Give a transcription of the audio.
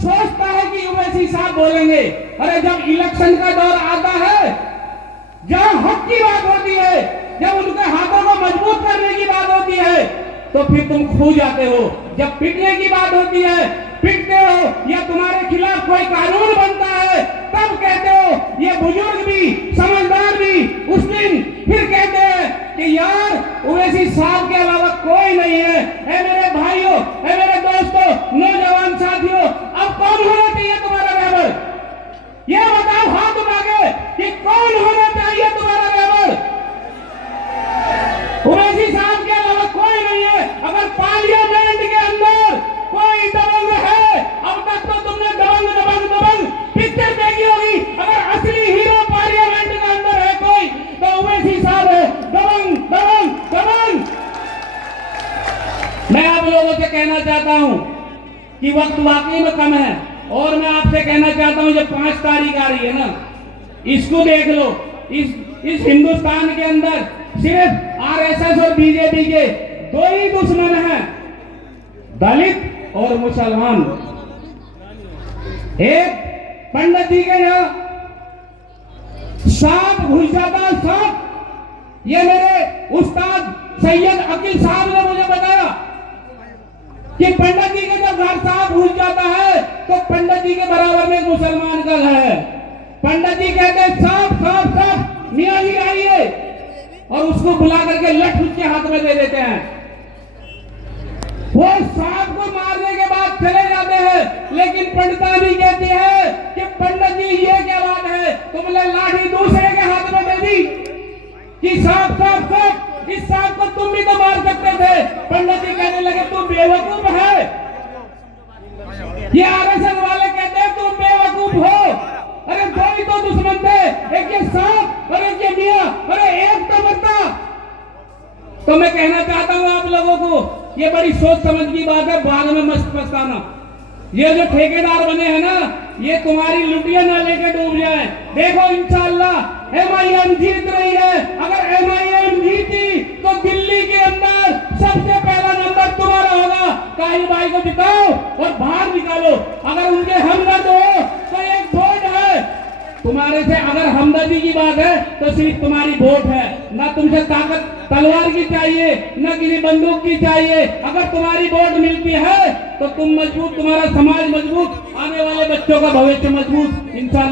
सोचता है कि ओवैसी साहब बोलेंगे। अरे जब इलेक्शन का दौर आता है, जब हक की बात होती है, जब उनके हाथों को मजबूत करने की बात होती है, तो फिर तुम खो जाते हो। जब पिटने की बात होती है, पिटते हो, या तुम्हारे खिलाफ कोई कानून बनता है, तब कहते हो ये बुजुर्ग भी समझदार भी। उस दिन फिर कहते हैं कि यार ओवैसी साहब के अलावा कोई नहीं है। ऐ मेरे भाइयों, ऐ मेरे दोस्तों, नौजवान साथियों, अब कौन होना चाहिए तुम्हारा रहबर? ये बताओ हाथ उठा के कि कौन होना चाहिए तुम्हारा रहबर? ओवैसी साहब के अलावा कोई नहीं है। अगर पार्लियामेंट के अंदर कोई दबंग है, अब तक तो तुमने दबंग दबंग दबंग पिक्चर देखी होगी। अगर असली हीरो पार्लियामेंट के अंदर है कोई, तो ओवैसी साहब है। दबंग दबंग दबंग। मैं आप लोगों से कहना चाहता हूं कि वक्त वाकई में कम है, और मैं आपसे कहना चाहता हूं, जब 5 तारीख आ रही है ना, इसको देख लो। इस हिंदुस्तान के अंदर सिर्फ आरएसएस और बीजेपी के 2 ही दुश्मन हैं, दलित और मुसलमान। एक पंडित जी के यहाँ सांप घुस जाता, सांप। ये मेरे उस्ताद सैयद अकील साहब ने मुझे बताया कि पंडित जी के जब घर सांप घुस जाता है, तो पंडित जी के बराबर में एक मुसलमान का घर है। पंडित जी कहते हैं सांप सांप सांप, मियां जी आइए, और उसको बुला करके लठ उसके हाथ में दे देते हैं। वो सांप को मारने के बाद चले जाते हैं, लेकिन पंडितानी कहती है कि पंडित जी ये क्या बात है, तुमने लाठी दूसरे के हाथ में दे दी कि सांप सांप सांप, इस सांप को तुम भी तो मार सकते थे। पंडित जी कहने लगे तुम बेवकूफ है। ये आरएसएस वाले कहते हैं तुम बेवकूफ हो। अरे 2 ही तो दुश्मन थे, एक ये सांप और एक ये मियां, अरे एक तो मरता। तो मैं कहना चाहता हूं आप लोगों को, ये बड़ी सोच समझ की बात है, बाद में मस्त पछताना। ये जो ठेकेदार बने हैं ना, ये तुम्हारी लुटिया ना लेके डूब जाए। देखो इंशाअल्लाह एमआईएम जीत रही है। अगर एमआईएम जीती तो दिल्ली के अंदर सबसे पहला नंबर तुम्हारा होगा। काहिल भाई को जिताओ और बाहर निकालो। अगर उनके हमदर्द हो तो एक वोट है तुम्हारे से। अगर हमदर्दी की बात है तो सिर्फ तुम्हारी वोट है, ना तुमसे ताकत तलवार की चाहिए, न किसी बंदूक की चाहिए। अगर तुम्हारी वोट मिलती है तो तुम मजबूत, तुम्हारा समाज मजबूत, आने वाले बच्चों का भविष्य मजबूत इंशाअल्लाह।